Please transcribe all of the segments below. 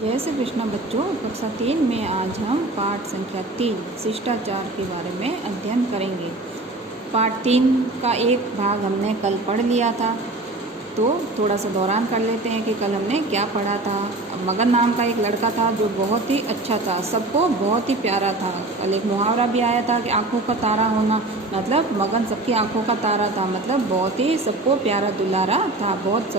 जय श्री कृष्ण बच्चों। कक्षा 3 में आज हम पाठ संख्या 3 शिष्टाचार के बारे में अध्ययन करेंगे। पाठ 3 का एक भाग हमने कल पढ़ लिया था, तो थोड़ा सा दौरान कर लेते हैं कि कल हमने क्या पढ़ा था। मगन नाम का एक लड़का था जो बहुत ही अच्छा था, सबको बहुत ही प्यारा था। कल एक मुहावरा भी आया था कि आँखों का तारा होना, मतलब मगन सबकी आँखों का तारा था, मतलब बहुत ही सबको प्यारा दुलारा था। बहुत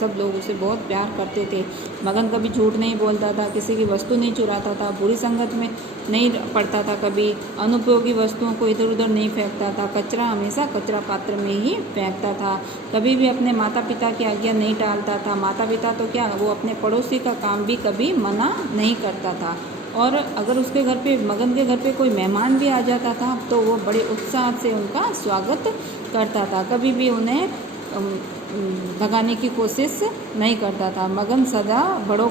सब लोग उसे बहुत प्यार करते थे। मगन कभी झूठ नहीं बोलता था, किसी की वस्तु नहीं चुराता था, बुरी संगत में नहीं पड़ता था, कभी अनुपयोगी वस्तुओं को इधर उधर नहीं फेंकता था, कचरा हमेशा कचरा पात्र में ही फेंकता था, कभी भी अपने माता पिता की आज्ञा नहीं टालता था। माता पिता तो क्या, वो अपने पड़ोसी का काम भी कभी मना नहीं करता था। और अगर उसके घर पे, मगन के घर पे कोई मेहमान भी आ जाता था तो वो बड़े उत्साह से उनका स्वागत करता था, कभी भी उन्हें भगाने की कोशिश नहीं करता था। मगन सदा बड़ों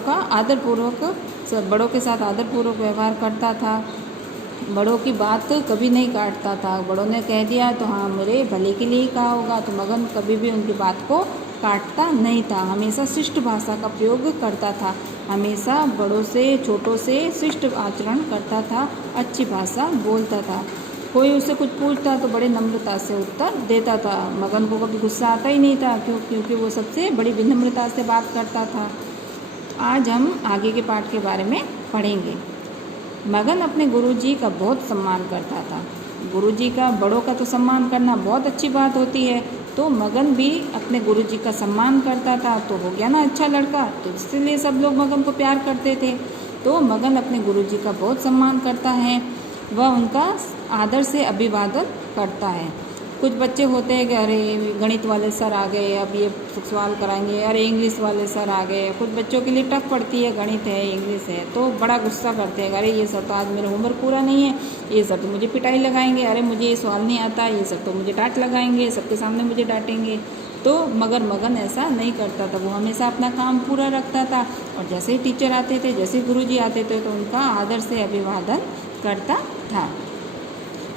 के साथ आदरपूर्वक व्यवहार करता था, बड़ों की बात कभी नहीं काटता था। बड़ों ने कह दिया तो हाँ, मेरे भले के लिए ही कहा होगा, तो मगन कभी भी उनकी बात को काटता नहीं था। हमेशा शिष्ट भाषा का प्रयोग करता था, हमेशा बड़ों से छोटों से शिष्ट आचरण करता था, अच्छी भाषा बोलता था। कोई उससे कुछ पूछता तो बड़े नम्रता से उत्तर देता था। मगन को कभी गुस्सा आता ही नहीं था, क्योंकि वो सबसे बड़ी विनम्रता से बात करता था। आज हम आगे के पाठ के बारे में पढ़ेंगे। मगन अपने गुरुजी का बहुत सम्मान करता था। गुरुजी का, बड़ों का तो सम्मान करना बहुत अच्छी बात होती है, तो मगन भी अपने गुरुजी का सम्मान करता था। तो हो गया ना अच्छा लड़का, तो इसलिए सब लोग मगन को प्यार करते थे। तो मगन अपने गुरुजी का बहुत सम्मान करता है, वह उनका आदर से अभिवादन करता है। कुछ बच्चे होते हैं कि अरे गणित वाले सर आ गए, अब ये सवाल कराएंगे, अरे इंग्लिश वाले सर आ गए। कुछ बच्चों के लिए टफ पड़ती है, गणित है, इंग्लिश है, तो बड़ा गुस्सा करते हैं, अरे ये सर तो आज मेरा होमवर्क पूरा नहीं है, ये सर तो मुझे पिटाई लगाएंगे, अरे मुझे ये सवाल नहीं आता, ये सर तो मुझे डांट लगाएंगे, सबके सामने मुझे डांटेंगे। तो मगर मगन ऐसा नहीं करता था, वो हमेशा अपना काम पूरा रखता था। और जैसे ही टीचर आते थे, जैसे ही गुरुजी आते थे, तो उनका आदर से अभिवादन करता था।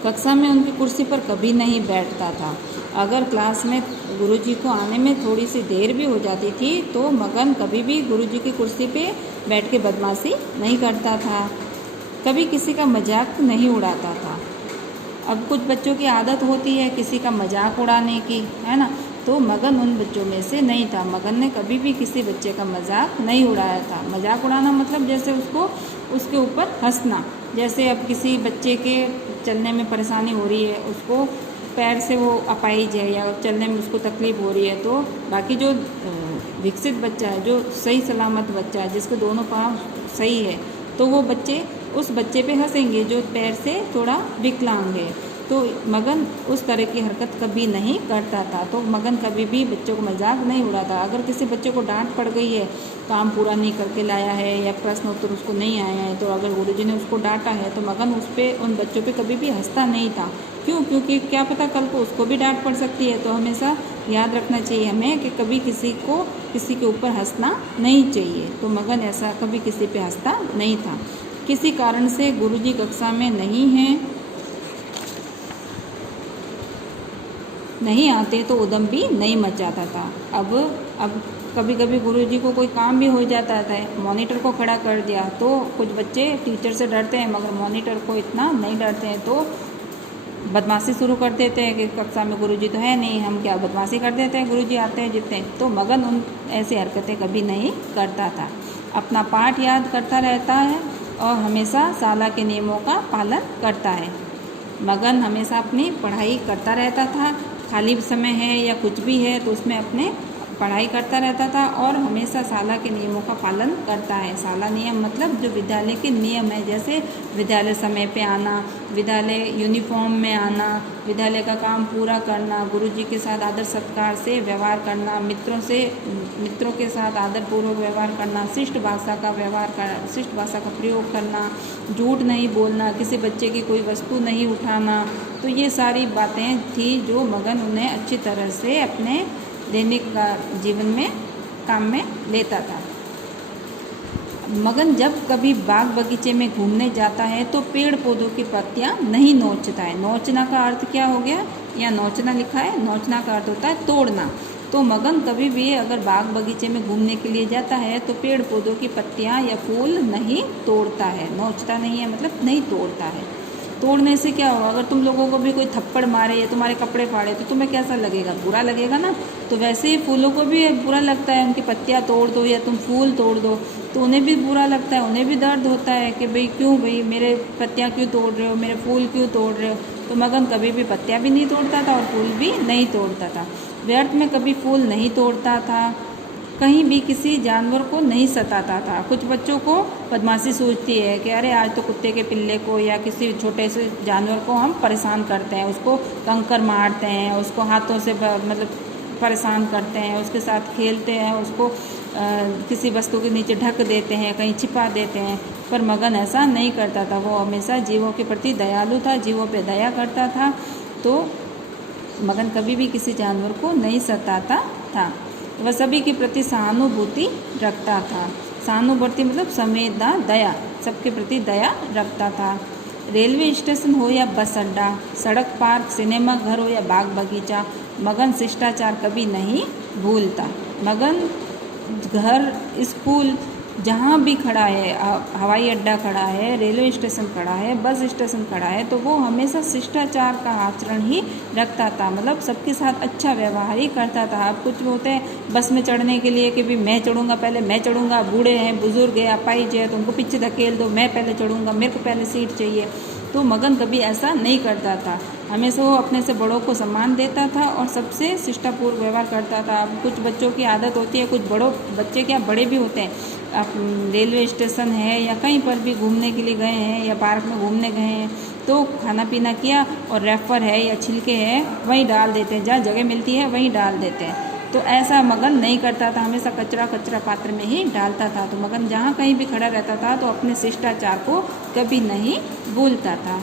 कक्षा में उनकी कुर्सी पर कभी नहीं बैठता था। अगर क्लास में गुरुजी को आने में थोड़ी सी देर भी हो जाती थी तो मगन कभी भी गुरुजी की कुर्सी पे बैठ के बदमाशी नहीं करता था, कभी किसी का मजाक नहीं उड़ाता था। अब कुछ बच्चों की आदत होती है किसी का मजाक उड़ाने की, है ना, तो मगन उन बच्चों में से नहीं था। मगन ने कभी भी किसी बच्चे का मजाक नहीं उड़ाया था। मजाक उड़ाना मतलब जैसे उसके ऊपर हंसना। जैसे अब किसी बच्चे के चलने में परेशानी हो रही है, उसको पैर से वो अपाहिज है या चलने में उसको तकलीफ़ हो रही है, तो बाकी जो विकसित बच्चा है, जो सही सलामत बच्चा है, जिसके दोनों पाँव सही है, तो वो बच्चे उस बच्चे पे हंसेंगे जो पैर से थोड़ा विकलांग है। तो मगन उस तरह की हरकत कभी नहीं करता था। तो मगन कभी भी बच्चों को मजाक नहीं उड़ाता। अगर किसी बच्चे को डांट पड़ गई है, काम पूरा नहीं करके लाया है या प्रश्न उत्तर उसको नहीं आया है, तो अगर गुरुजी ने उसको डांटा है तो मगन उन बच्चों पे कभी भी हंसता नहीं था। क्यों? क्योंकि क्या पता कल को उसको भी डांट पड़ सकती है। तो हमेशा याद रखना चाहिए हमें कि कभी किसी के ऊपर हंसना नहीं चाहिए। तो मगन ऐसा कभी किसी पे हंसता नहीं था। किसी कारण से गुरुजी कक्षा में नहीं आते तो उदम भी नहीं मच जाता था। अब कभी कभी गुरुजी को कोई काम भी हो जाता था, मॉनिटर को खड़ा कर दिया, तो कुछ बच्चे टीचर से डरते हैं मगर मॉनिटर को इतना नहीं डरते हैं, तो बदमाशी शुरू कर देते हैं कि कक्षा में गुरुजी तो है नहीं, हम क्या बदमाशी कर देते हैं, गुरुजी आते हैं जितने। तो मगन उन ऐसी हरकतें कभी नहीं करता था। अपना पाठ याद करता रहता है और हमेशा शाला के नियमों का पालन करता है। मगन हमेशा अपनी पढ़ाई करता रहता था। खाली समय है या कुछ भी है तो उसमें अपने पढ़ाई करता रहता था और हमेशा शाला के नियमों का पालन करता है। शाला नियम मतलब जो विद्यालय के नियम है, जैसे विद्यालय समय पे आना, विद्यालय यूनिफॉर्म में आना, विद्यालय का काम पूरा करना, गुरुजी के साथ आदर सत्कार से व्यवहार करना, मित्रों के साथ आदरपूर्वक व्यवहार करना, शिष्ट भाषा का प्रयोग करना, झूठ नहीं बोलना, किसी बच्चे की कोई वस्तु नहीं उठाना। तो ये सारी बातें थी जो मगन उन्हें अच्छी तरह से अपने दैनिक जीवन में काम में लेता था। मगन जब कभी बाग बगीचे में घूमने जाता है तो पेड़ पौधों की पत्तियां नहीं नोचता है। नोचना का अर्थ क्या हो गया? यहाँ नोचना लिखा है, नोचना का अर्थ होता है तोड़ना। तो मगन कभी भी अगर बाग बगीचे में घूमने के लिए जाता है तो पेड़ पौधों की पत्तियाँ या फूल नहीं तोड़ता है, नोचता नहीं है, मतलब नहीं तोड़ता है। तोड़ने से क्या होगा, अगर तुम लोगों को भी कोई थप्पड़ मारे या तुम्हारे कपड़े फाड़े तो तुम्हें कैसा लगेगा, बुरा लगेगा ना। तो वैसे ही फूलों को भी बुरा लगता है, उनकी पत्तियाँ तोड़ दो या तुम फूल तोड़ दो तो उन्हें भी बुरा लगता है, उन्हें भी दर्द होता है कि भाई क्यों, भाई मेरे पत्तियाँ क्यों तोड़ रहे हो, मेरे फूल क्यों तोड़ रहे हो। तो मगन कभी भी पत्तियाँ भी नहीं तोड़ता था और फूल भी नहीं तोड़ता था। व्यर्थ में कभी फूल नहीं तोड़ता था, कहीं भी किसी जानवर को नहीं सताता था। कुछ बच्चों को बदमाशी सूझती है कि अरे आज तो कुत्ते के पिल्ले को या किसी छोटे से जानवर को हम परेशान करते हैं, उसको कंकर मारते हैं, उसको हाथों से मतलब परेशान करते हैं, उसके साथ खेलते हैं, उसको किसी वस्तु के नीचे ढक देते हैं, कहीं छिपा देते हैं। पर मगन ऐसा नहीं करता था, वो हमेशा जीवों के प्रति दयालु था, जीवों पे दया करता था। तो मगन कभी भी किसी जानवर को नहीं सताता था। वह सभी के प्रति सहानुभूति रखता था। सहानुभूति मतलब संवेदना, दया, सबके प्रति दया रखता था। रेलवे स्टेशन हो या बस अड्डा, सड़क, पार्क, सिनेमा घर हो या बाग बगीचा, मगन शिष्टाचार कभी नहीं भूलता। मगन घर, स्कूल, जहाँ भी खड़ा है, हवाई अड्डा खड़ा है, रेलवे स्टेशन खड़ा है, बस स्टेशन खड़ा है, तो वो हमेशा शिष्टाचार का आचरण ही रखता था, मतलब सबके साथ अच्छा व्यवहार ही करता था। अब कुछ होते हैं बस में चढ़ने के लिए कि भी मैं चढ़ूँगा, पहले मैं चढ़ूँगा, बूढ़े हैं, बुजुर्ग है, अपाहिज है तो उनको पीछे धकेल दो, मैं पहले चढ़ूँगा, मेरे को पहले सीट चाहिए। तो मगन कभी ऐसा नहीं करता था, हमेशा वो अपने से बड़ों को सम्मान देता था और सबसे शिष्टापूर्व व्यवहार करता था। अब कुछ बच्चों की आदत होती है, कुछ बड़ों बच्चे क्या बड़े भी होते हैं, आप रेलवे स्टेशन है या कहीं पर भी घूमने के लिए गए हैं या पार्क में घूमने गए हैं तो खाना पीना किया और रेफर है या छिलके हैं वहीं डाल देते हैं, जहाँ जगह मिलती है वहीं डाल देते हैं। तो ऐसा मगन नहीं करता था, हमेशा कचरा पात्र में ही डालता था। तो मगन जहाँ कहीं भी खड़ा रहता था तो अपने शिष्टाचार को कभी नहीं भूलता था।